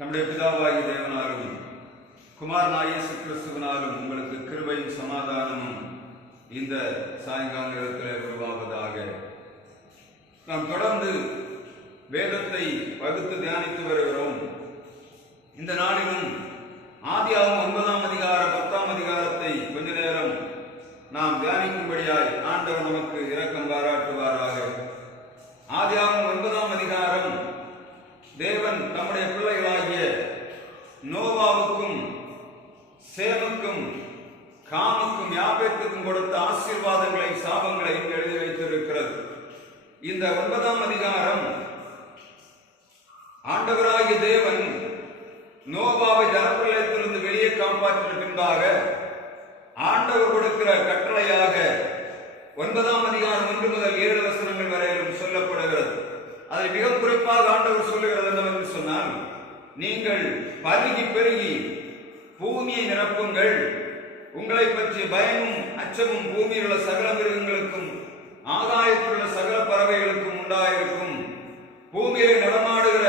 நம்முடைய பிதாவாகிய தேவனாலும் குமாரனாகிய இயேசு கிறிஸ்துவினாலும் உங்களுக்கு கிருபையும் சமாதானமும் இந்த சாயங்கால நேரத்தில் உருவாவதாக. நாம் தொடர்ந்து வேதத்தை வகுத்து தியானித்து வருகிறோம். இந்த நாளிலும் ஆதியாகமம் 9ஆம் அதிகாரம் 10ஆம் அதிகாரத்தை கொஞ்ச நேரம் நாம் தியானிக்கும்படியாய் ஆண்டவர் நமக்கு இரக்கம் பாராட்டுவாராக. ஆதியாகமம் 9ஆம் அதிகாரம் தேவன் நம்முடைய பிள்ளைகளாகிய நோவாவுக்கும் சேமுக்கும் காமுக்கும் யாபேத்துக்கும் கொடுத்த ஆசீர்வாதங்களை சாபங்களை எழுதி வைத்திருக்கிறது. இந்த 9ஆம் அதிகாரம் ஆண்டவராகிய தேவன் நோவாவை ஜலப்பிரளயத்திலிருந்து வெளியே காப்பாற்றின பின்பாக ஆண்டவர் கொடுக்கிற கட்டளையாக 9ஆம் அதிகாரம் 1 முதல் 7 வசனங்கள் வரையிலும் சொல்லப்படுகிறது. அதை மிக குறிப்பாக ஆண்டவர் சொல்லுகிறது என்னவென்று சொன்னால், நீங்கள் பருகி பெருகி பூமியை நிரப்புங்கள், உங்களை பற்றிய பயமும் அச்சமும் பூமியில் உள்ள சகல மிருகங்களுக்கும் ஆகாயத்தில் உள்ள சகல பறவைகளுக்கும் உண்டாயிருக்கும். பூமியை நடமாடுகிற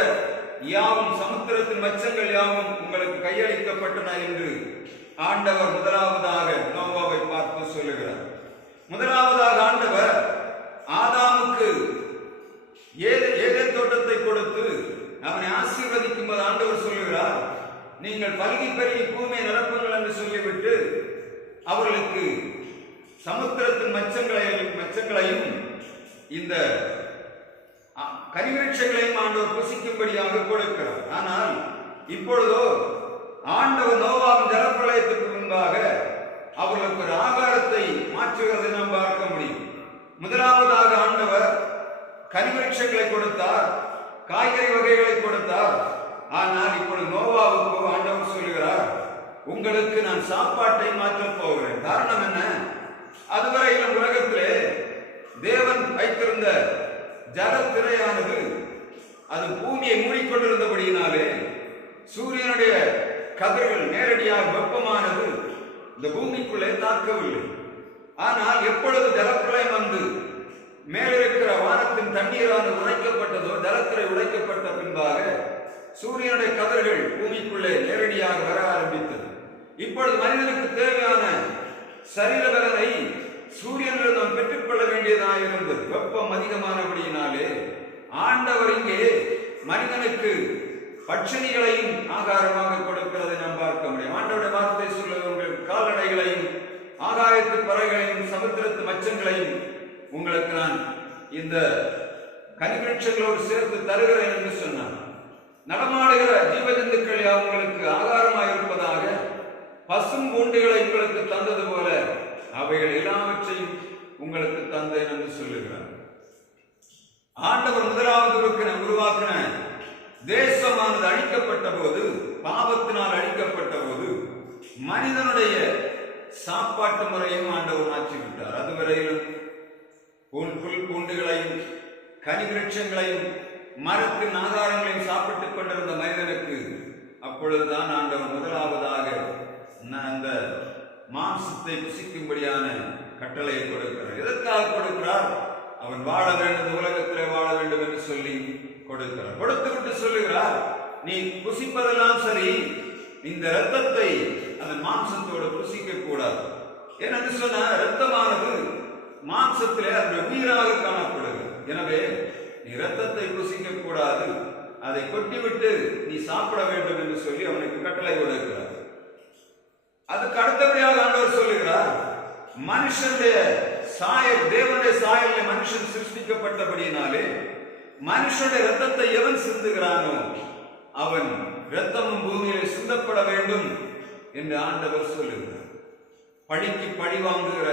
யாவும் சமுத்திரத்தின் மச்சங்கள் யாவும் உங்களுக்கு கையளிக்கப்பட்டன என்று ஆண்டவர் முதலாவதாக நோவாவை பார்த்து சொல்லுகிறார். முதலாவதாக ஆண்டவர் ஆதாமுக்கு ஏதேன் தோட்டத்தை கொடுத்து அவனை ஆசீர்வதிக்கும் போது ஆண்டவர் சொல்லுகிறார், நீங்கள் பல்கி பெருகி பூமியை நிரப்புங்கள் என்று சொல்லிவிட்டு அவர்களுக்கு சமுத்திரத்தின் மச்சங்களையும் இந்த கனிவிருட்சங்களையும் ஆண்டவர் புசிக்கும்படியாக கொடுக்கிறார். ஆனால் இப்பொழுதோ ஆண்டவர் நோவாவின் ஜலப்பிரளயத்துக்கு முன்பாக அவர்களுக்கு ஒரு ஆகாரத்தை மாற்றுவதை நாம் பார்க்க முடியும். முதலாவதாக ஆண்டவர் கனிவிருட்சங்களை கொடுத்தார், காய்கறி வகைகளை கொடுத்தார். ஆனால் இப்பொழுது நோவாவுக்கு ஆண்டவர் சொல்லுகிறார், உங்களுக்கு நான் சாப்பாட்டை மாற்றப் போகிறேன். காரணம் என்ன? அதுவரையிலும் உலகத்திலே தேவன் வைத்திருந்த ஜலத்திரையானது அது பூமியை மூடிக்கொண்டிருந்தபடியினாலே சூரியனுடைய கதிர்கள் நேரடியாக வெப்பமானது இந்த பூமிக்குள்ளே தாக்கவில்லை. ஆனால் எப்பொழுது ஜலப்பிரளயம் வந்து மேலிருக்கிற வானத்தின் தண்ணீரானது உடைக்கப்பட்டதோ, ஜலத்திரை உடைக்கப்பட்ட பின்பாக சூரியனுடைய கதிர்கள் பூமிக்குள்ளே நேரடியாக வர ஆரம்பித்தது. இப்பொழுது மனிதனுக்கு தேவையான சரீர பலனை சூரியனிலிருந்து நாம் பெற்றுக்கொள்ள வேண்டியதாக இருந்தது. வெப்பம் அதிகமானபடியினாலே ஆண்டவர் இங்கே மனிதனுக்கு பட்சணிகளையும் ஆகாரமாக கொடுக்கிறதை நாம் பார்க்க முடியும். ஆண்டவருடைய வார்த்தை சொல்லுங்கள், கால்நடைகளையும் ஆகாயத்து பறவைகளையும் சமுத்திரத்து மச்சங்களையும் உங்களுக்கு நான் இந்த கனிவிருட்சங்களோடு சேர்த்து தருகிறேன் என்று சொன்னார். நடமாடுகிற ஜீவஜந்துக்கள் உங்களுக்கு ஆகாரமாக இருப்பதாக பசும் பூண்டுகளை உங்களுக்கு தந்தது போல அவைகள் எல்லாவற்றையும் உங்களுக்கு தந்தேன் என்று சொல்லுகிறார். ஆண்டவர் முதலாவது உருவாக்கின தேசமானது அழிக்கப்பட்ட போது, பாவத்தினால் அழிக்கப்பட்ட போது மனிதனுடைய சாப்பாட்டு முறையும் ஆண்டவர் மாற்றிவிட்டார். அதுவரையிலும் புல் பூண்டுகளையும் கனிவிருட்சங்களையும் மரத்தின் ஆகாரங்களையும் சாப்பிட்டுக் கொண்டிருந்த மனிதனுக்கு அப்பொழுதுதான் ஆண்டவர் முதலாவதாக அந்த மாம்சத்தை புசிக்கும்படியான கட்டளையை கொடுக்கிறார். எதற்காக கொடுக்கிறார்? அவன் வாழ வேண்டும், உலகத்திலே வாழ வேண்டும் என்று சொல்லி கொடுக்கிறார். கொடுத்து விட்டு சொல்லுகிறார், நீ புசிப்பதெல்லாம் சரி, இந்த இரத்தத்தை அதன் மாம்சத்தோடு புசிக்க கூடாது. ஏனென்று சொன்ன இரத்தமானது மாம்சத்திலே அதனுடைய உயிராக காணப்படுகிறது. எனவே நீ இரத்தத்தை புசிக்க கூடாது, அதை கொட்டிவிட்டு நீ சாப்பிட வேண்டும் என்று சொல்லி அவனுக்கு கட்டளை கொடுக்கிறார். அதுக்கு அடுத்தபடியாக ஆண்டவர் சொல்லுகிறார், மனுஷனுடைய சாயல், தேவனுடைய சாயலிலே மனுஷன் சிருஷ்டிக்கப்பட்டபடியினாலே மனுஷனுடைய இரத்தத்தை எவன் சிந்துகிறானோ அவன் இரத்தமும் பூமியிலே சிந்தப்பட வேண்டும் என்று ஆண்டவர் சொல்லுகிறார். பழிக்கு பழி வாங்குகிற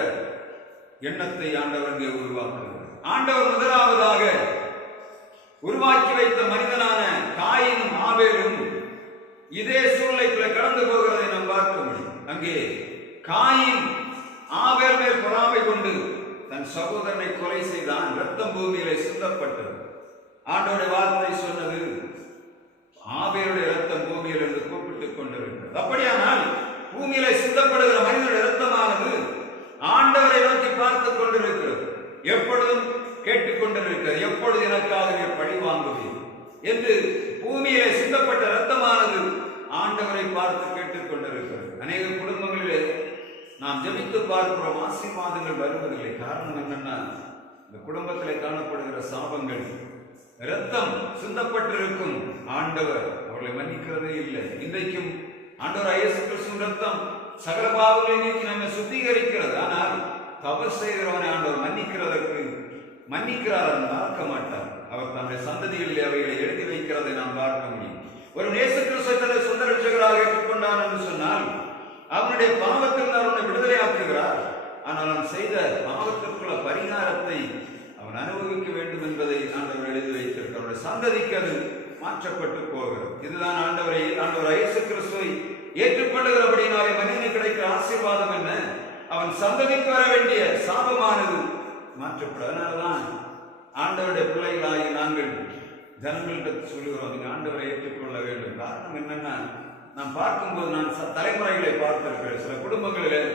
எண்ணத்தை ஆண்டவர் இங்கே உருவாக்குகிறார். ஆண்டவர் முதலாவதாக உருவாக்கி வைத்த மனிதனான காயினும் ஆபேலும் இதே சூழ்நிலைக்குள்ள கடந்து போகிறதை நாம் பார்க்க முடியும். அங்கே காயின் ஆபேல் மேல் பொறாமை கொண்டு தன் சகோதரனை கொலை செய்தான். இரத்தம் பூமியிலே சிந்தப்பட்டது. ஆண்டவருடைய வார்த்தை சொன்னது, ஆபேலுடைய இரத்தம் பூமியில் இருந்து கூப்பிட்டுக் கொண்டிருக்கிறது. அப்படியானால் பூமியிலே சிந்தப்படுகிற மனிதனுடைய இரத்தமானது ஆண்டவரை நோக்கி பார்த்துக் கொண்டிருக்கிறது, எப்பொழுதும் கேட்டுக்கொண்டிருக்கிறது, எப்பொழுது எனக்காக பழி வாங்குவேன் என்று பூமியிலே சிந்தப்பட்ட இரத்தமானது நாம் ஜெபித்து பார்க்கிறோம், ஆசீர்வாதங்கள் வருவதில்லை. காரணம் என்னன்னா, இந்த குடும்பத்திலே காணப்படுகிற சாபங்கள், இரத்தம் சிந்தப்பட்டிருக்கும், ஆண்டவர் அவர்களை மன்னிக்கிறதே இல்லை. இன்றைக்கும் ஆண்டவர் இயேசு கிறிஸ்துவின் இரத்தம் சகல பாவங்களை நீக்கி நம்மை சுத்திகரிக்கிறது. ஆனால் தவறு செய்கிறவனை ஆண்டவர் மன்னிக்கிறார், மறக்க மாட்டார். அவர் தன்னுடைய சந்ததிகளில் அவைகளை எழுதி வைக்கிறதை நாம் பார்க்க முடியும். ஒரு இயேசு கிறிஸ்துவை தன்னை சொந்த ரட்சகராக ஏற்றுக்கொண்டான் என்று சொன்னால் அவனுடைய பாவத்தில் அவனை விடுதலை ஆக்குகிறார். ஆனால் அவன் செய்த பாவத்திற்குள்ள பரிகாரத்தை அவன் அனுபவிக்க வேண்டும் என்பதை ஆண்டவர் எழுதி வைத்திருக்கிறார். அவருடைய சந்ததிக்கு அது மாற்றப்பட்டு போகிறது. இதுதான் ஆண்டவர் இயேசு கிறிஸ்துவை ஏற்றுக்கொள்ளுகிறபடினாலே மனிதனுக்கு கிடைக்கிற ஆசீர்வாதம் என்ன? அவன் சந்ததிக்கு வர வேண்டிய சாபமானது மாற்றப்படும். அதனாலதான் ஆண்டவருடைய பிள்ளைகளாகி நாங்கள் ஜனங்கள்கிட்ட சொல்லுகிறோம், நீங்க ஆண்டவரை ஏற்றுக்கொள்ள வேண்டும். காரணம் என்னன்னா, நான் பார்க்கும்போது நான் தலைமுறைகளை பார்த்திருக்கிறேன். சில குடும்பங்களில்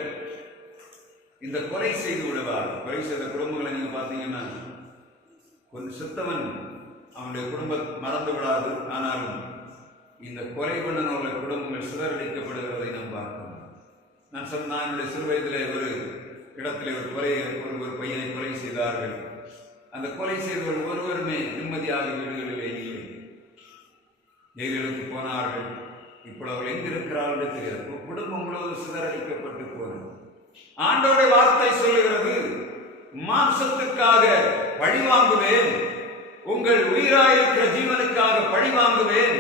இந்த கொலை செய்து விடுவார். கொலை செய்த குடும்பங்களை நீங்க பார்த்தீங்கன்னா, கொஞ்சம் சித்தவன் அவனுடைய குடும்பம் மறந்து விடாது. ஆனாலும் இந்த கொலை பண்ணவர்களுடைய குடும்பங்கள் சிதறடிக்கப்படுகிறதை நாம் பார்க்கிறோம். நான் என்னுடைய சிறு வயதிலே ஒரு இடத்திலே ஒரு பையனை கொலை செய்தார்கள். அந்த கொலை செய்தவர்கள் ஒருவருமே நிம்மதியாக வீடுகளிலே இல்லை. ஜெயிலுக்கு போனார்கள். இப்பொழுது அவர்கள் எங்கிருக்கிறார்கள் தெரியாது. குடும்பம் முழுவதும் சிதறடிக்கப்பட்டு போனது. ஆண்டவருடைய வார்த்தை சொல்லுகிறது, மாம்சத்துக்காக பழி வாங்குவேன், உங்கள் உயிராயிருக்கிற ஜீவனுக்காக பழி வாங்குவேன்.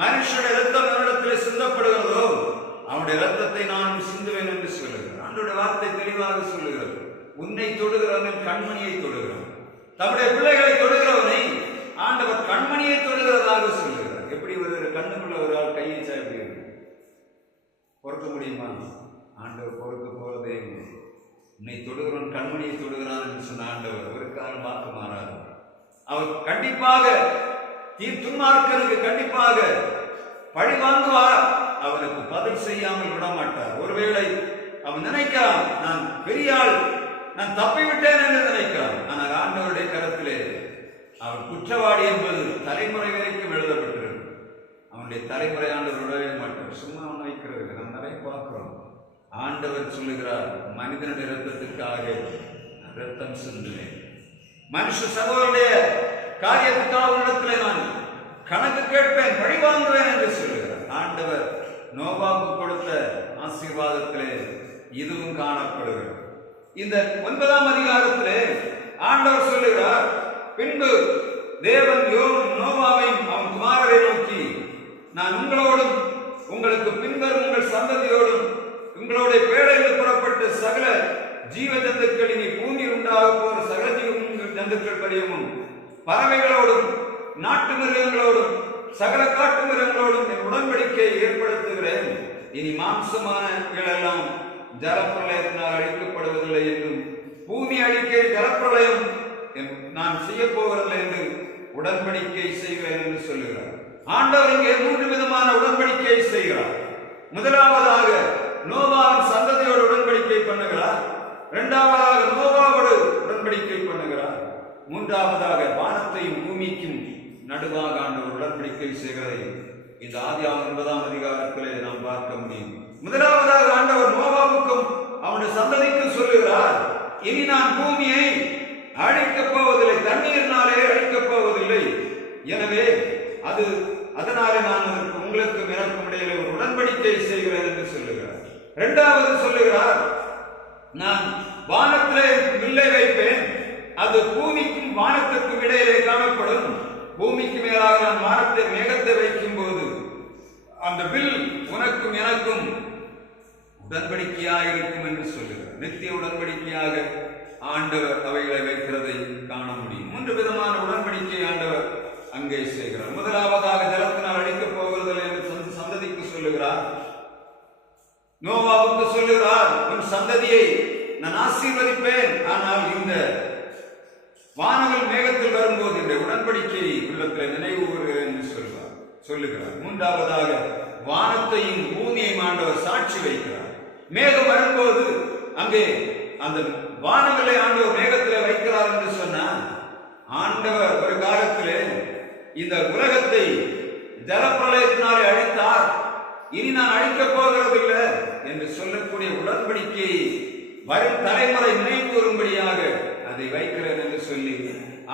மனுஷனுடைய இரத்தம் என்னிடத்தில் சிந்தப்படுகிறதோ அவனுடைய இரத்தத்தை நான் சிந்துவேன் என்று சொல்லுகிறார். ஆண்டவருடைய வார்த்தை தெளிவாக சொல்லுகிறது. உன்னை தொடுகிறவன் கண்மணியை தொடுகிறான். தம்முடைய பிள்ளைகளை தொடுகிறவனை ஆண்டவர் கண்மணியை தொடுகிறதாக சொல்லுகிறார். எப்படி ஒரு கண்ணுக்குள்ள ஒரு ஆள் கையை சாப்பி பொறுக்க முடியுமா? ஆண்டவர் பொறுக்க போறதே இல்லை. உன்னை தொடுகிறவன் கண்மணியை தொடுகிறான் என்று சொன்ன ஆண்டவர் ஒரு காலம் பார்க்க மாறாது. அவர் கண்டிப்பாக துன்மார்க்கனுக்கு கண்டிப்பாக பழி வாங்குவார். அவனுக்கு பதில் செய்யாமல் விடமாட்டார். ஒருவேளை அவன் நினைக்கிறான், நான் பெரிய ஆள், நான் தப்பிவிட்டேன் என்று நினைக்கிறான். ஆனால் ஆண்டவருடைய கரத்திலே அவன் குற்றவாளி என்பது தலைமுறை வரைக்கும் எழுதப்பட்டிருக்கு. அவனுடைய தலைமுறை ஆண்டவர் விடவே மாட்டார். சும்மா அவன் வைக்கிறது நம்ம நிறைய பார்க்கிறோம். ஆண்டவர் சொல்லுகிறார், மனிதனுடைய இரத்தத்துக்காக இரத்தம் சிந்துவேன். மனுஷ சகோதரனுடைய காரியத்துக்காக இடத்திலே நான் கணக்கு கேட்பேன், பழி வாங்குவேன் என்று சொல்லுகிறார். ஆண்டவர் நோவாவுக்கு கொடுத்த ஆசீர்வாதத்திலே இதுவும் காணப்படுகிறது. இந்த 9ஆம் அதிகாரத்திலே ஆண்டவர் சொல்லுகிறார், பின்பு தேவன் நோவாவையும் அவன் குமாரரை நோக்கி, நான் உங்களோடும் உங்களுக்கு பின்வரும் உங்கள் சந்ததியோடும் உங்களுடைய பேழையில் புறப்பட்ட சகல ஜீவ ஜந்துக்கள், இனி பூமியில் உண்டாக போகிற சகல ஜீவ ஜந்துக்கள் பரியமும் பறவைகளோடும் நாட்டு மிருகங்களோடும் சகல காட்டு மிருகங்களோடும் என் உடன்படிக்கையை ஏற்படுத்துகிறேன். இனி மாம்சமானங்கள் எல்லாம் ஜலப்பிரளயத்தினால் அழிக்கப்படுவதில்லை என்றும் பூமி அழிக்கை ஜலப்பிரளயம் நான் செய்ய போவதில்லை என்று உடன்படிக்கை செய்கிறேன் என்று சொல்லுகிறார். ஆண்டவர் இங்கே 3 விதமான உடன்படிக்கையை செய்கிறார். முதலாவதாக நோவாவின் சந்ததியோடு உடன்படிக்கை பண்ணுகிறார். இரண்டாவதாக நோவாவோடு உடன்படிக்கை பண்ணுகிறார். மூன்றாவதாக வானத்தையும் பூமிக்கும் நடுவாக ஆண்டவர் உடன்படிக்கை செய்கிறதை இந்த ஆதியாகமம் 9ஆம் அதிகாரத்திலே நாம் பார்க்க முடியும். முதலாவதாக ஆண்டவர் நோவாவுக்கும் அவனுடைய சந்ததிக்கும் சொல்லுகிறார், இனி நான் பூமியை அழிக்கப் போவதில்லை, தண்ணீரினாலே அழிக்கப் போவதில்லை. எனவே அதனாலே நான் உங்களுக்கும் எனக்கும் இடையிலே ஒரு உடன்படிக்கை செய்கிறேன் என்று சொல்லுகிறார். இரண்டாவது சொல்லுகிறார், நான் வானத்திலே வில்லை வைப்பேன், அது பூமிக்கும் வானத்திற்கும் இடையிலே காணப்படும். பூமிக்கு மேலாக நான் வானத்தை மேகத்தை வைக்கும் போது அந்த வில் உனக்கும் எனக்கும் உடன்படிக்கையாக இருக்கும் என்று சொல்லுகிறார். நித்திய உடன்படிக்கையாக ஆண்டவர் அவைகளை வைக்கிறதை காண முடியும். 3 விதமான உடன்படிக்கை ஆண்டவர் அங்கே செய்கிறார். முதலாவதாக ஜலத்தினால் அழிக்கப் போவதில்லை என்று சந்ததிக்கு சொல்லுகிறார். நோவாவுக்கு சொல்லுகிறார், உன் சந்ததியை நான் ஆசீர்வதிப்பேன், ஆனால் இந்த வானவில் மேகத்தில் வரும்போது இந்த உடன்படிக்கை உள்ளத்தில் நினைவு கூறுகிறேன் என்று சொல்லுகிறார். மூன்றாவதாக வானத்தையும் பூமியையும் ஆண்டவர் சாட்சி வைக்கிறார். மேகம் வரும்போது அங்கே அந்த வானங்களை ஆண்டவர் மேகத்தில் வைக்கிறார் என்று சொன்னார். ஆண்டவர் ஒரு காலத்திலே இந்த உலகத்தை ஜலப்பிரளயத்தினாலே அழித்தார். இனி நான் அழிக்கப் போகிறதில்லை என்று சொல்லக்கூடிய உடன்படிக்கையை வரும் தலைமுறை நினைவு கூறும்படியாக அதை வைக்கிறேன் என்று சொல்லி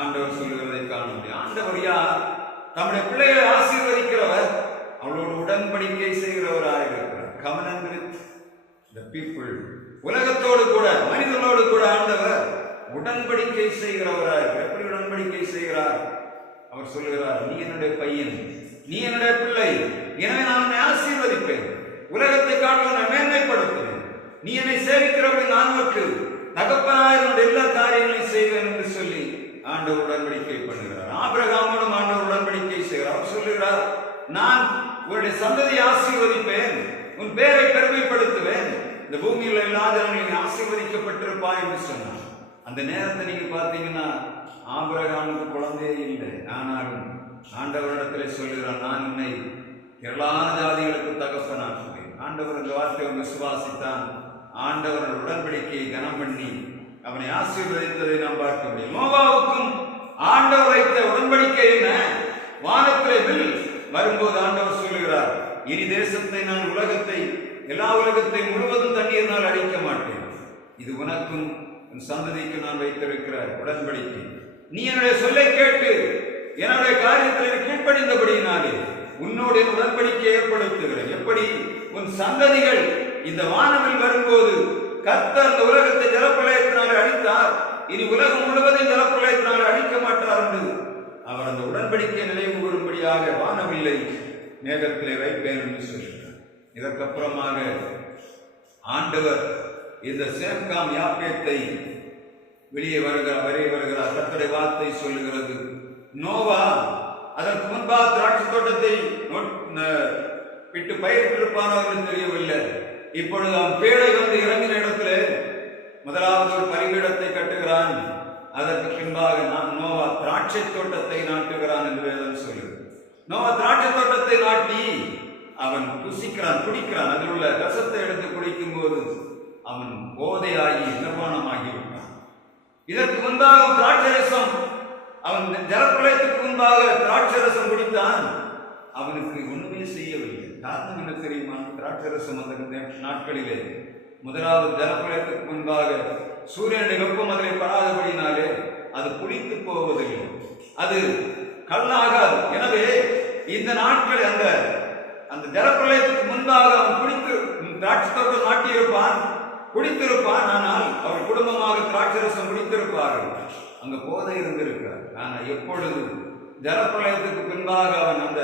ஆண்டவர் சொல்லுகிறதை காண முடியும். ஆண்டவர் யார்? தம்முடைய பிள்ளைகளை ஆசீர்வதிக்கிறவர், அவளோடு உடன்படிக்கை செய்கிறவராக இருக்கிறார். covenant with the people. உலகத்தோடு கூட மனிதர்களோடு கூட ஆண்டவர் உடன்படிக்கை செய்கிறவராக இருக்கிறார். எப்படி உடன்படிக்கை செய்கிறார்? அவர் சொல்லுகிறார், நீ என்னுடைய பையன், நீ என்னுடைய பிள்ளை, எனவே நான் உன்னை ஆசீர்வதிப்பேன், உலகத்தை காட்டிலும் நான் மேன்மைப்படுத்துவேன், நீ என்னை சேவிக்கிறபடி நான் உனக்கு தகப்பனாய் என்னுடைய எல்லா காரியங்களையும் செய்வேன் என்று சொல்லி ஆண்டவர் உடன்படிக்கை பண்ணுகிறார். ஆபிரகாமோடும் ஆண்டவர் உடன்படிக்கை செய்கிறார். அவர் சொல்லுகிறார், நான் உன்னுடைய சந்ததியை ஆசீர்வதிப்பேன், உன் பேரை பெருமைப்படுத்துவேன், இந்த பூமியில் எல்லா ஜனங்களையும் ஆசீர்வதிக்கப்பட்டிருப்பாய் என்று சொன்னார். அந்த நேரத்தை நீங்க பார்த்தீங்கன்னா ஆபிரகாமுக்கு குழந்தையே இல்லை. ஆனாலும் ஆண்டவரிடத்தில் சொல்லுகிறார், நான் உன்னை எல்லா ஜாதிகளுக்கு தகப்பனாக்குவேன். ஆண்டவர் இந்த வார்த்தையை விசுவாசித்தான். ஆண்டவர் உடன்படிக்கையை கனம் பண்ணி அவனை ஆசீர்வதித்ததை நாம் பார்க்க முடியும். நோவாவுக்கும் ஆண்டவர் வைத்த உடன்படிக்கை என்ன? வானத்திலே வில் வரும்போது ஆண்டவர் சொல்லுகிறார், இனி தேசத்தை நான் உலகத்தை எல்லா உலகத்தை முழுவதும் தண்ணீரினால் அழிக்க மாட்டேன், இது உனக்கும் உன் சந்ததிக்கு நான் வைத்திருக்கிற உடன்படிக்கை, நீ என்னுடைய சொல்லை கேட்டு என்னுடைய காரியத்தில் கீழ்ப்படிந்தபடியினாலே உன்னோடு என் உடன்படிக்கை ஏற்படுத்துகிறேன். எப்படி? உன் சந்ததிகள் இந்த வானவில் வரும்போது கர்த்தர் அந்த உலகத்தை ஜலப்பிரளயத்தினாலே அழித்தார், இனி உலகம் முழுவதும் ஜலப்பிரளயத்தினாலே அழிக்க மாட்டார் என்று அவர் அந்த உடன்படிக்கை நினைவு கூறும்படியாக வானவில்லை மேகத்திலே வைப்பேன் என்று சொல்கிறார். இதற்கப்புறமாக ஆண்டவர் இந்த சேம் காம் யாப்பேத்தை வெளியே வருகிறார். கர்த்தருடைய வார்த்தை சொல்லுகிறது, நோவா அதற்கு முன்பாக திராட்சை தோட்டத்தை விட்டு பயிரிட்டிருப்பானோ என்று தெரியவில்லை. இப்பொழுது அவன் பேழை வந்து இறங்கின இடத்துல முதலாவது ஒரு பலிபீடத்தை கட்டுகிறான். அதற்கு பின்பாக நோவா திராட்சை தோட்டத்தை நாட்டுகிறான் என்று வேதம் சொல்லுது. நோவா திராட்சை தோட்டத்தை நாட்டி அவன் புசிக்கிறான், குடிக்கிறான். அதில் உள்ள ரசத்தை எடுத்து குடிக்கும் போது அவன் போதையாகி நிர்வாணமாகிவிட்டான். இதற்கு முன்பாக திராட்சை ரசம், அவன் ஜலப்பிரளயத்துக்கு முன்பாக திராட்சை ரசம் குடித்தான். அவனுக்கு ஒண்ணுமே செய்யவில்லை. காரணம் என்ன தெரியுமா? திராட்சை ரசம் அந்த நாட்களிலே முதலாவது ஜலப்பிரளயத்துக்கு முன்பாக சூரியனுடைய வெப்பம் அதிலே படாதபடினாலே அது புளித்து போவதில்லை, அது கல்லாகாது. எனவே இந்த நாட்கள் அந்த ஜலப்பிரளயத்துக்கு முன்பாக அவன் குடித்து திராட்சை தோட்டம் நாட்டியிருப்பான், குடித்திருப்பான். ஆனால் அவர் குடும்பமாக திராட்சை ரசம் குடித்திருப்பார்கள், அங்க போதை இருந்திருக்கிறார். ஆனால் எப்பொழுது ஜலப்பிரளயத்துக்கு பின்பாக அவன் அந்த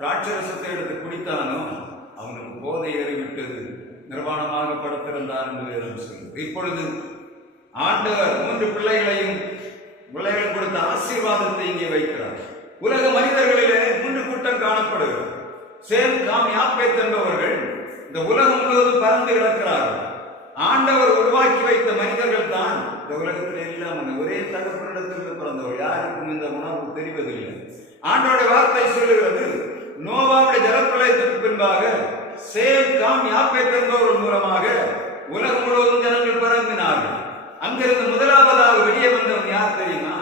திராட்சை ரசத்தை எடுத்து குடித்தானோ அவனுக்கு போதை ஏறிவிட்டது, நிர்வாணமாக படுத்திருந்தார் என்று வேதம் சொல்லுது. இப்பொழுது ஆண்டவர் 3 பிள்ளைகளுக்கு கொடுத்த ஆசீர்வாதத்தை இங்கே வைக்கிறார். உலக மனிதர்களிலே 3 கூட்டம் காணப்படுகிறது. சேம் காம் யாப்பேத் என்பவர்கள் இந்த உலகம் முழுவதும் பறந்து கிடக்கிறார்கள். ஆண்டவர் உருவாக்கி வைத்த மனிதர்கள் தான் இந்த உலகத்தில் எல்லாம் ஒரே தகப்பனிடத்திலிருந்து பிறந்தவர், யாருக்கும் இந்த உணவு தெரிவதில்லை. ஆண்டவருடைய வார்த்தை சொல்லுகிறது, நோவாவுடைய ஜலப்பிரளயத்துக்கு பின்பாக சேம் காம் யாப்பேத் என்பவர்கள் மூலமாக உலகம் முழுவதும் ஜனங்கள் பரம்பினார்கள். அங்கிருந்து முதலாவதாக வெளியே வந்தவன் யார் தெரியுமா?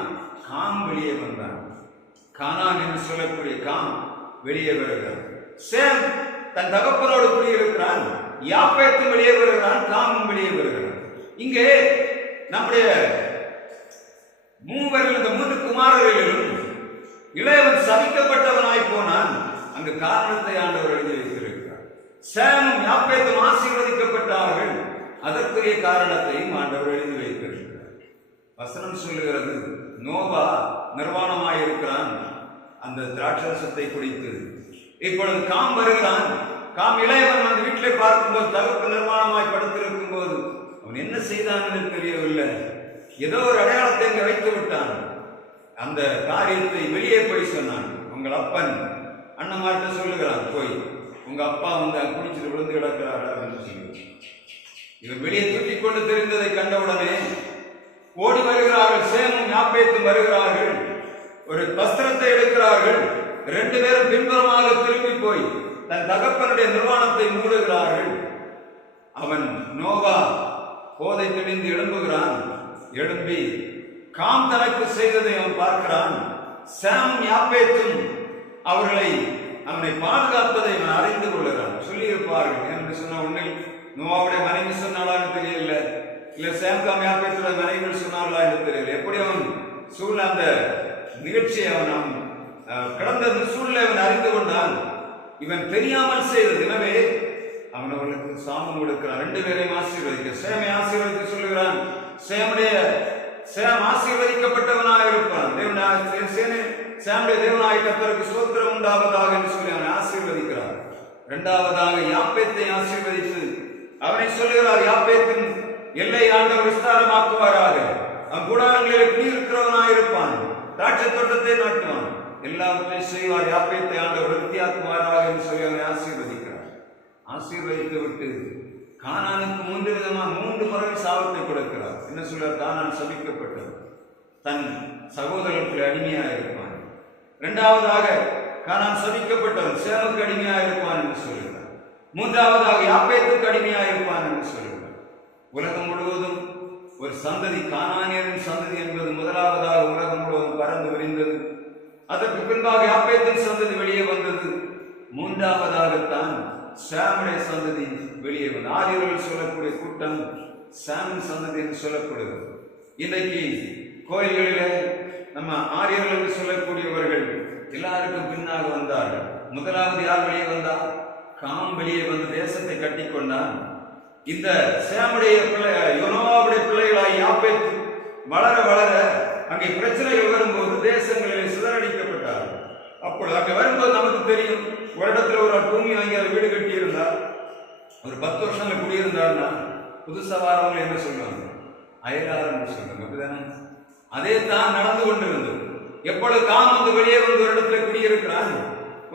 காம் வெளியே வந்தான். கானான் என்று சொல்லக்கூடிய காம் வெளியே வருகிறார். சேம் தன் தகப்பனோடு குடியிருக்கிறான், யாப்பேத்தும் வெளியே வருகிறான், காமும் வெளியே வருகிறான். இங்கே நம்முடைய இந்த 3 குமாரர்களிலும் இளையவன் சபிக்கப்பட்டவனாய் போனான். அங்கு காரணத்தை ஆண்டவர் எழுதி வைத்திருக்கிறார். சேமும் யாப்பேத்தும் ஆசீர்வதிக்கப்பட்டார்கள், அதற்குரிய காரணத்தையும் ஆண்டவர் எழுதி வைத்திருக்கிறார். வசனம் சொல்லுகிறது, நோவா நிர்வாணமாயிருக்கிறான் அந்த திராட்சரசத்தை குடித்து. இப்பொழுது காம் வருகிறான். காம் இளையவன் அந்த வீட்டிலே பார்க்கும்போது தகப்பு நிர்வாணமாய் படுத்திருக்கும் போது அவன் என்ன செய்தான் என்று தெரியவில்லை. ஏதோ ஒரு அடையாளத்தை அங்கே வைத்து விட்டான். அந்த காரியத்தை வெளியே போய் சொன்னான். உங்கள் அப்பன் அண்ணமாட்ட சொல்லுகிறான், போய் உங்க அப்பா வந்து குடிச்சிட்டு விழுந்து கிடக்கிறார் என்று சொல்லி இவன் வெளியே தூக்கிக் கொண்டு தெரிந்ததை கண்டவுடனே ஓடி வருகிறார்கள். சேமும் யாப்பேத்தும் வருகிறார்கள், ஒரு வஸ்திரத்தை எடுக்கிறார்கள். 2 பேரும் பின்புறமாக திரும்பி போய் தன் தகப்பனுடைய நிர்வாணத்தை மூடுகிறார்கள். அவன் நோவா போதை தெளிந்து எழும்புகிறான். எழும்பி காம் தனக்கு செய்ததை அவன் பார்க்கிறான். சேமும் யாப்பேத்தும் அவர்களை அவனை பாதுகாத்ததை இவன் அறிந்து கொள்கிறான். சொல்லியிருப்பார்கள் என்று சொன்ன உன்னில் நோவாவுடைய மனைவி சொன்னாலான்னு தெரியல, இல்ல சேம்காம் யாப்பேத்துடைய மனைவிகள் சொன்னார்களா என்று தெரியல. எப்படி அவன் அந்த நிகழ்ச்சியை அவன் கடந்த சூழ்நிலை அவன் அறிந்து கொண்டான். இவன் தெரியாமல் செய்தது. எனவே அவன் அவர்களுக்கு சாபம் கொடுக்கிறான். 2 பேரையும் ஆசீர்வதிக்க, சேமை ஆசீர்வதித்து சொல்லுகிறான். சேம் ஆசீர்வதிக்கப்பட்டவனாக இருப்பான். சேமுடைய தேவனாய் கர்த்தருக்கு ஸ்தோத்திரம் உண்டாவதாக என்று சொல்லி அவனை ஆசீர்வதிக்கிறார். 2வதாக யாப்பேத்தை ஆசீர்வதித்து அவனை சொல்லுகிறார், யாப்பேத்தின் எல்லை ஆண்டவர் விஸ்தாரமாக்குவாராக, அவன் கூடாரங்களிலே குடியிருக்கிறவனாக இருப்பான், திராட்சை தோட்டத்தை நாட்டுவான், எல்லாவற்றையும் செய்வார், யாப்பேத்தை ஆண்டவர் விருத்தியாக்குவாராக என்று சொல்லி அவனை ஆசீர்வதிக்கிறார். ஆசீர்வதித்து விட்டு கானானுக்கு 3 விதமாக 3 முறை சாபத்தை கொடுக்கிறார். என்ன சொல்றார்? கானான் சபிக்கப்பட்டது, தன் சகோதரர்களுக்கு அடிமையாக இருப்பான். 2வதாக கானான் சபிக்கப்பட்டவன் சேமுக்கு அடிமையாக இருப்பான் என்று சொல்கிறார். 3வதாக யாப்பேத்துக்கு அடிமையாக இருப்பான் என்று சொல்கிறார். உலகம் முழுவதும் ஒரு சந்ததி, கானானியரின் சந்ததி என்பது முதலாவதாக உலகம் முழுவதும் பறந்து விரிந்தது. அதற்கு பின்பாக யாப்பேத்தின் சந்ததி வெளியே வந்தது. 3வதாகத்தான் சாமுடைய சந்ததி வெளியே வந்தது. ஆரியர்கள் சொல்லக்கூடிய கூட்டம் சாமின் சந்ததி என்று சொல்லப்படுகிறது. இன்றைக்கு கோயில்களிலே நம்ம ஆரியர்கள் என்று சொல்லக்கூடியவர்கள் எல்லாருக்கும் பின்னாக வந்தார்கள். முதலாவது யார் வெளியே வந்தார்? காம் வெளியே வந்து தேசத்தை கட்டி கொண்டான். இந்த சேமுடைய யோனோவாவுடைய பிள்ளைகளாய் யாப்பேத்து வளர வளர அங்கே பிரச்சனைகள் வரும்போது தேசங்களிலே சிதறடிக்கப்பட்டார்கள். அப்பொழுது அங்கே வரும்போது நமக்கு தெரியும், ஒரு இடத்துல ஒரு பூமி வாங்கி அதை வீடு கட்டி இருந்தார், ஒரு 10 வருஷங்கள் குடியிருந்தார்னா புதுசா வாரவங்க என்ன சொல்லுவாங்க? அயலார் என்று சொல்லுவாங்க. அப்படிதானே? அதே தான் நடந்து கொண்டிருந்தது. எப்பொழுது காம் வந்து வெளியே வந்து ஒரு இடத்துல குடியிருக்கிறான்,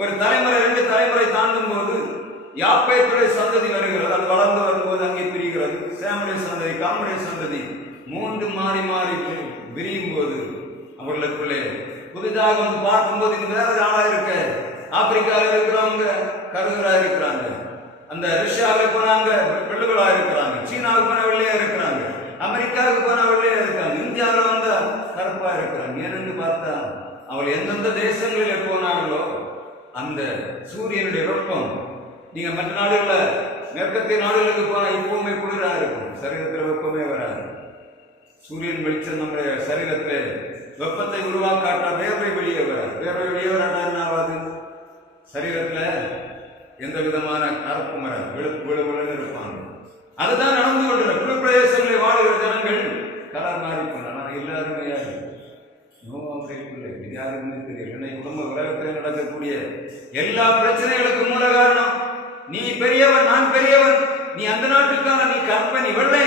ஒரு தலைமுறை 2 தலைமுறை தாண்டும் போது யாப்பேத்துடைய சந்ததி வருகிறது. அது வளர்ந்து வரும்போது அங்கே பிரிகிறது. சேமுடைய சந்ததி, காமுடைய சந்ததி 3 மாறி மாறி விரியும் போது அவர்களுக்குள்ளே புதிதாக வந்து பார்க்கும்போது இது வேற ஆளா இருக்க, ஆப்பிரிக்காவில் இருக்கிறவங்க கருகரா இருக்கிறாங்க, அந்த ரஷ்யாவில் போனாங்க வெள்ளுகளா இருக்கிறாங்க, சீனாவுக்கு போன வெள்ளையா இருக்கிறாங்க, அமெரிக்காவுக்கு போன வெள்ளையா இருக்காங்க, இந்தியாவில் வந்த கருப்பா இருக்கிறாங்க. ஏனென்று பார்த்தா அவள் எந்தெந்த தேசங்களில் போனாங்களோ அந்த சூரியனுடைய வெப்பம், நீங்க மற்ற நாடுகளில் மேற்கத்திய நாடுகளுக்கு போனா இப்பவுமே குளிரா இருக்கும், சரீரத்தில் வெப்பமே வராது. சூரியன் வெளிச்சம் நம்முடைய சரீரத்தில் வெப்பத்தை உருவாக்காட்டா வேர்வை வெளியே வராது. வேர்வை வெளியே வராட்டா என்ன ஆகாது? சரீரத்தில் எந்த விதமான கருப்பும் வராது, விழுவிழுன்னு இருப்பாங்க. அதுதான் நடந்து கொண்டிருக்க குடிப்பிரதேசங்களில் வாழ்கிற ஜனங்கள் கலர் மாறி போனாங்க. எல்லாருமே நோவாவுடைய பிள்ளை, யாருக்குமே தெரியல. இன்னைக்கு குடும்ப உலகத்தில் நடக்கக்கூடிய எல்லா பிரச்சனைகளுக்கும் மூல காரணம் நீ பெரியவன், நான் பெரியவன், நீ அந்த நாட்டுக்கான, நீ கற்பனை வெள்ளை,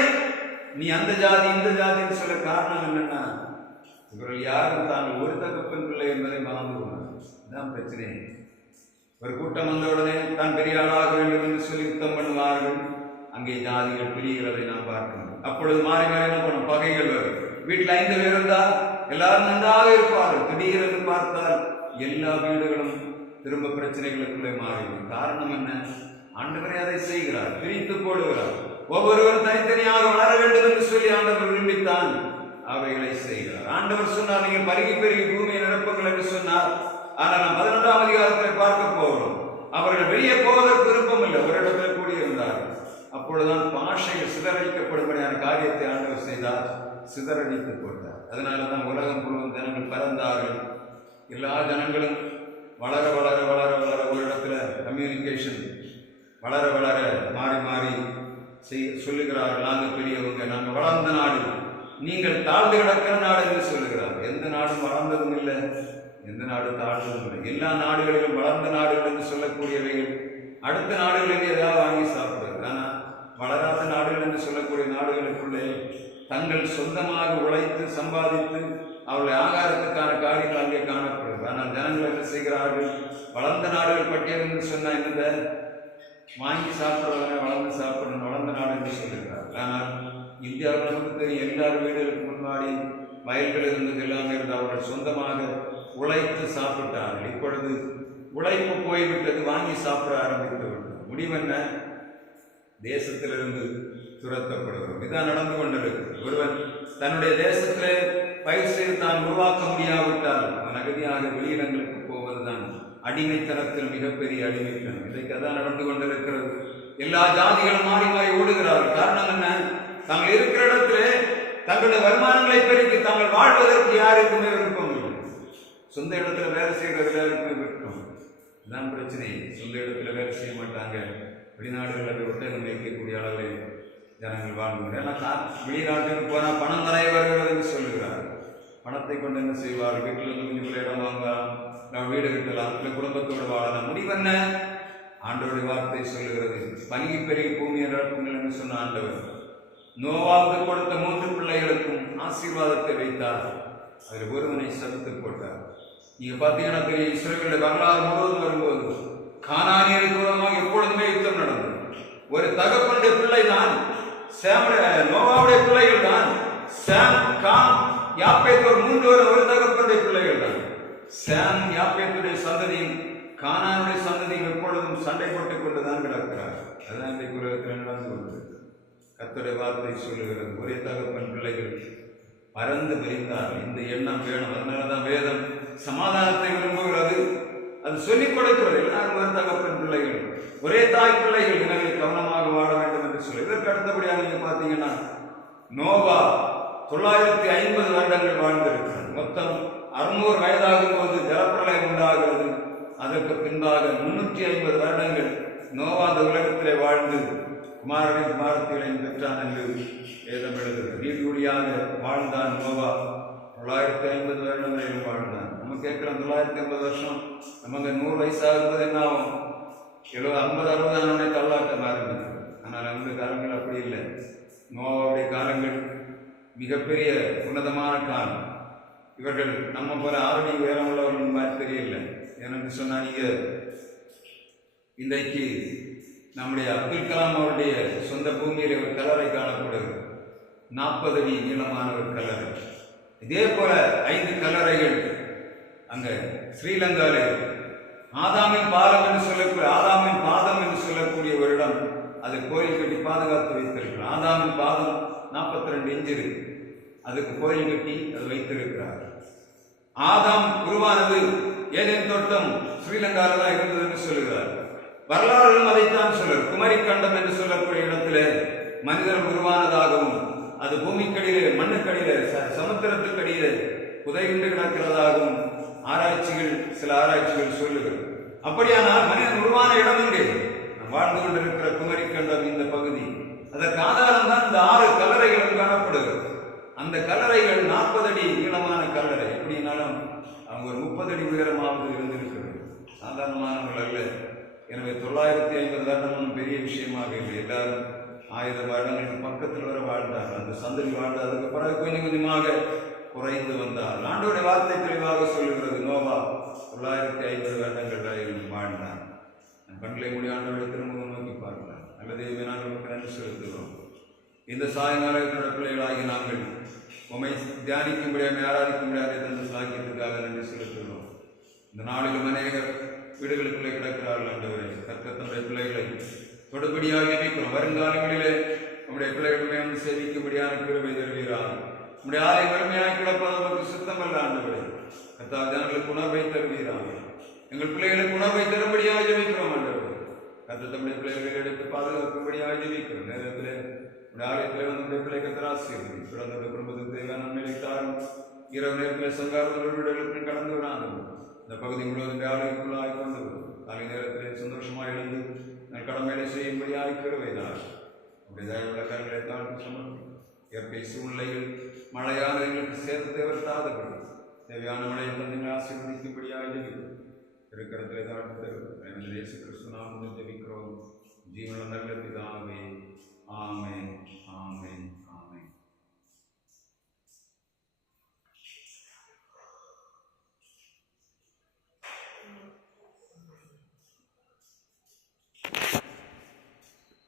நீ அந்த ஜாதி இந்த ஜாதின்னு சொல்ல காரணம் என்னன்னா இவர்கள் யாரும் தாங்கள் ஒரு தகப்பன் பிள்ளை என்பதை மறந்துவிடுவார். இதுதான் பிரச்சனை. ஒரு கூட்டம் வந்த உடனே தான் பெரிய ஆளாக வேண்டும் என்று சொல்லி யுத்தம் பண்ணுவார்கள். அங்கே ஜாதிகள் பிரிகிறதை நாம் பார்க்கணும். அப்பொழுது மாறி மாறி என்ன பண்ணும்? பகைகள் வரும். வீட்டில் 5 பேர் இருந்தால் எல்லாரும் நன்றாக இருப்பார்கள். திடீரென்று பார்த்தால் எல்லா வீடுகளும் திரும்ப பிரச்சனைகளுக்குள்ளே மாறிவிடும். காரணம் என்ன? ஆண்டவரே அதை செய்கிறார், பிரித்து போடுகிறார். ஒவ்வொருவரும் தனித்தனியாக வளர வேண்டும் என்று சொல்லி ஆண்டவர் விரும்பித்தான் அவைகளை செய்கிறார். ஆண்டவர் சொன்னார், நீங்கள் பருகி பெருகி பூமியை நிரப்புங்கள் என்று சொன்னார். ஆனால் நாம் 11ஆம் அதிகாரத்தில் பார்க்க போகிறோம். அவர்கள் வெளியே போவதற்கு விருப்பம் இல்லை, ஒரு இடத்தில் கூடியிருந்தார். அப்பொழுதுதான் பாஷைகள் சிதறடிக்கப்படும்படியான காரியத்தை ஆண்டவர் செய்தார், சிதறடித்து போட்டார். அதனாலதான் உலகம் முழுவதும் ஜனங்கள் பறந்தார்கள். எல்லா ஜனங்களும் வளர வளர வளர வளர ஒரு இடத்துல கம்யூனிகேஷன் வளர வளர மாறி மாறி சொல்லுகிறார்கள், நாங்கள் பெரியவங்க, நாங்கள் வளர்ந்த நாடு, நீங்கள் தாழ்ந்து கிடக்கிற நாடு என்று சொல்லுகிறார். எந்த நாடும் வளர்ந்ததும் இல்லை, எந்த நாடு தாழ்ந்ததும் இல்லை. எல்லா நாடுகளிலும் வளர்ந்த நாடுகள் என்று சொல்லக்கூடியவைகள் அடுத்த நாடுகளில் ஏதாவது வாங்கி சாப்பிடுறது. ஆனால் வளராத நாடுகள் என்று சொல்லக்கூடிய நாடுகளுக்குள்ளே தங்கள் சொந்தமாக உழைத்து சம்பாதித்து அவருடைய ஆகாரத்துக்கான காரியங்கள் அங்கே காணப்படுது. ஆனால் ஜனங்கள் என்ன செய்கிறார்கள்? வளர்ந்த நாடுகள் பட்டியல் என்று சொன்னால் என்னத வாங்கி சாப்பிட்றவங்க வளர்ந்து சாப்பிடணும், வளர்ந்த நாடு என்று சொல்லுகிறார்கள். ஆனால் இந்தியாவில் நமக்கு தெரியும், எல்லார் வீடுகளுக்கு முன்னாடி வயல்கள் இருந்தது, எல்லாமே இருந்து அவர்கள் சொந்தமாக உழைத்து சாப்பிட்டார்கள். இப்பொழுது உழைப்பு போய்விட்டது, வாங்கி சாப்பிட ஆரம்பித்து விட்டது. முடிவென்ன? தேசத்திலிருந்து துரத்தப்படுகிறோம். இதான் நடந்து கொண்டிருக்கு. ஒருவன் தன்னுடைய தேசத்திலே பயிர் செய்து தான் உருவாக்க முடியாவிட்டால் அவன் அகதியாக வெளியிடங்களுக்கு போவதுதான் அடிமைத்தனத்தில் மிகப்பெரிய அடிமைத்தனம். இன்றைக்கு அதான் நடந்து கொண்டிருக்கிறது. எல்லா ஜாதிகளும் மாறி மாறி ஓடுகிறார்கள். காரணம் என்ன? தாங்கள் இருக்கிற இடத்திலே தங்களுடைய வருமானங்களை பெருக்கி தாங்கள் வாழ்வதற்கு யாருக்குமே விருப்பம் இல்லை. சொந்த இடத்துல வேலை செய்கிற எல்லாருக்குமே விருப்பம். இதுதான் பிரச்சனை. சொந்த இடத்துல வேலை செய்ய மாட்டாங்க. வெளிநாடுகளில் ஒட்டகம் மேய்க்கக்கூடிய அளவில் ஜனங்கள் வாழ்ந்து, ஏன்னா வெளிநாட்டுக்கு போனால் பணம் நிறைய வருகிறது என்று சொல்லுகிறார். பணத்தை கொண்டு என்ன செய்வார்? வீட்டில் இருந்து கொஞ்சம் பிள்ளை இடம் வாங்கலாம், நம்ம வீடு கட்டலாம், இல்லை குடும்பத்தோடு வாழலாம். முடிவென்ன? ஆண்டவருடைய வார்த்தை சொல்லுகிறது, பனிக்கு பெரிய பூமியை நிரப்புங்கள் என்று சொன்ன ஆண்டவர் நோவாவுக்கு கொடுத்த 3 பிள்ளைகளுக்கும் ஆசீர்வாதத்தை வைத்தார். அதில் ஒருவனை சபித்து போட்டார். நீங்க பார்த்தீங்கன்னா பெரிய இஸ்ரவேலுடைய வரலாறு முழுவதும் வரும்போது கானானியருக்கு விரோதமாக எப்பொழுதுமே யுத்தம் நடந்தது. ஒரு தகப்பனுடைய பிள்ளை தான் நோவாவுடைய பிள்ளைகள் தான் சாம், காம், யாப்பேத், ஒரு 3 பேரும் ஒரு தகப்பனுடைய பிள்ளைகள் தான். சாம் யாப்பேத்துடைய சந்ததியும் கானானுடைய சந்ததியும் எப்பொழுதும் சண்டை போட்டுக் கொண்டுதான் கிடக்கிறார். அதுதான் இன்றைக்கு உலகத்தில் நடந்து கொண்டிருக்கிறது. கர்த்தருடைய வார்த்தை சொல்லுகிறது, ஒரே தகப்பன் பிள்ளைகள் பறந்து விரிந்தார்கள். இந்த எண்ணம் வேணும். அதனாலதான் வேதம் சமாதானத்தை விரும்புகிறது. அது சொல்லிக் கொடுக்கிறது. எல்லாரும் ஒரு தகப்பன் பிள்ளைகள், ஒரே தாய் பிள்ளைகள், எனவே கவனமாக வாழ வேண்டும் என்று சொல்லி. இதற்கு அடுத்தபடியாக நீங்க பார்த்தீங்கன்னா நோவா 950 வருடங்கள் வாழ்ந்திருக்கிறார். மொத்தம் 600 வயதாகும் போது ஜலப்பிரளயம் உண்டாகிறது. அதற்கு பின்பாக 350 வருடங்கள் நோவா அந்த உலகத்திலே வாழ்ந்து குமாரனையும் குமாரத்திகளையும் பெற்றான் என்று வேதம் எழுதுகிறது. நீடுடியாக வாழ்ந்தான் நோவா. 950 வருடம் வரையிலும் வாழ்ந்தான். நம்ம கேட்கலாம் 950 வருஷம், நமக்கு 100 வயசாகும்போது என்ன ஆகும்? 50, 60 ஆனோடனே தள்ளாட்டம் ஆரம்பிக்கும். ஆனால் அந்த காலங்கள் அப்படி இல்லை. நோவாவுடைய காலங்கள் மிகப்பெரிய உன்னதமான காலம். இவர்கள் நம்ம போல ஆரணி உயரம் உள்ளவர்கள் மாதிரி தெரியல. ஏனென்று சொன்னா, நீங்க இன்றைக்கு நம்முடைய அப்துல் கலாம் அவருடைய சொந்த பூமியில் ஒரு கல்லறை காணப்படுகிறது. 40 அடி நீளமான ஒரு கல்லறை. இதே போல 5 கல்லறைகள் அங்க ஸ்ரீலங்காவில் ஆதாமின் பாலம் என்று சொல்லக்கூடிய, ஆதாமின் பாதம் என்று சொல்லக்கூடிய ஒரு இடம், அது கோயில் கட்டி பாதுகாத்து வைத்திருக்கிறார். ஆதாமின் பாதம் 42 இன்ச்சு இருக்கு. அதுக்கு கோயில் கட்டி அது வைத்திருக்கிறார். ஆதாம் உருவானது ஏதேன் தோட்டம் ஸ்ரீலங்காவில் தான் இருந்தது என்று சொல்லுகிறார். வரலாறுகளும் அதைத்தான் சொல்லுது. குமரி கண்டம் என்று சொல்லக்கூடிய இடத்துல மனிதன் உருவானதாகவும், அது பூமிக்கடியிலே, மண்ணுக்கடியிலே, சமுத்திரத்துக்கடியிலே புதையுண்டு கிடக்கிறதாகவும் சில ஆராய்ச்சிகள் சொல்லுகிறது. அப்படியானால் மனிதன் உருவான இடம் எங்கே? வாழ்ந்து கொண்டிருக்கிற குமரி கண்டம் இந்த பகுதி. அதற்கு ஆதாரம் தான் இந்த 6 கல்லறைகளும் காணப்படுகிறது. அந்த கல்லறைகள் 40 அடி நீளமான கல்லறை. எப்படினாலும் அவங்க ஒரு 30 அடி உயரமாவது இருந்திருக்கிறது. சாதாரணமானவர்கள் அல்ல. எனவே 950 வருடம் பெரிய விஷயமாக இல்லை. எல்லாரும் 1000 வருடங்களுக்கு பக்கத்தில் வர வாழ்ந்தார். அந்த சந்ததி வாழ்ந்து அதுக்கு பிறகு கொஞ்சம் கொஞ்சமாக குறைந்து வந்தார். ஆண்டவருடைய வார்த்தை தெளிவாக சொல்லுகிறது, நோவா 950 வருடங்கள் வரையில் வாழ்ந்தார். கண்களை மூடி ஆண்டவரை திரும்ப நோக்கி பார்க்கலாம். அல்லது நாங்கள் நமக்கு நன்றி செலுத்துகிறோம். இந்த சாயங்கால பிள்ளைகளாகி நாங்கள் உண்மை தியானிக்கும்படியாக, ஆராதிக்கும்படியாக தந்த சாக்கியத்துக்காக நன்றி செலுத்துகிறோம். இந்த நாளிலும் அநேகர் வீடுகளுக்குள்ளே கிடக்கிறார்கள். ஆண்டவரே, கர்த்தர் தம்முடைய பிள்ளைகளை தொடுபடியாக இணைக்கிறோம். வருங்காலங்களிலே நம்முடைய பிள்ளைகளுமே வந்து சேவிக்கும்படியான கிருபை தருவீராக. நம்முடைய ஆலை வறுமையாக கிடப்பது நமக்கு சுத்தமல்ல. ஆண்டவரே, கர்த்தர் ஜனங்களுக்கு உணர்வை தருவீராக. எங்கள் பிள்ளைகளுக்கு உணர்வை தரும்படியாக ஜெபிக்கிறோம். ஆண்டவரே, கர்த்தர் தம்முடைய பிள்ளைகளை எடுத்து பாதுகாக்கும்படியாக ஜெபிக்கிறோம். நேரத்தில் ஆலயத்தில் வந்து நம்முடைய பிள்ளை கர்த்தர் ஆசீர்வதி. பிறந்தோட குடும்பத்துக்கு தேவையான நன்மைகளை தாரும். இரவு நேரத்தில் சங்காரத்தோடு வீடுகளுக்கு கடந்து விடாது. இந்த பகுதி முழுவதும் ஆலயத்துக்குள்ளாக கொண்டு வரும். காலை நேரத்தில் சந்தோஷமாக எழுந்து நான் கடமையை செய்யும்படியாக கிருபைதான். அப்படி தயவுள்ள கரங்களை தாழ்த்து சமர்ப்பி. இயற்கை சூழ்நிலைகள் மழையான எங்களுக்கு சேதத்தை வருத்தாதபடி தேவையான மழையை தந்து ஆசீர்வதிக்கும்படியாக ஜெபிக்கிறோம். இருக்கிறதிலே தாழ்த்து தருவோம். இயேசு கிறிஸ்து நாமத்தில் ஜெபிக்கிறோம். ஜீவன நல்ல பிதாவே. ஆமென், ஆமென்.